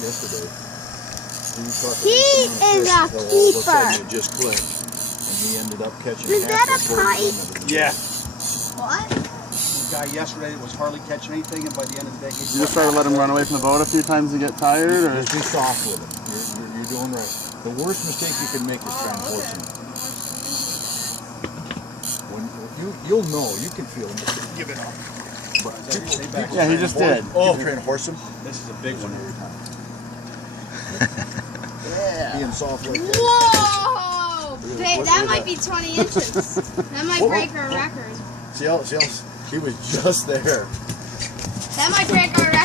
yesterday. He is a keeper. It just clicked, and he ended up catching. Is that a pipe? Yeah. What? The guy yesterday that was hardly catching anything, and by the end of the day, You just try to let him run away from the boat a few times and get tired, or Just be soft with him. You're doing right. The worst mistake you can make is trying to horse him. When you'll know, you can feel him. Just give it up. yeah, he just did. Oh, trying to horse him. This is a big one. Every time. Being soft like that. Whoa! Babe, that might be 20 inches. That might break our record. See how he was just there. That might break our record.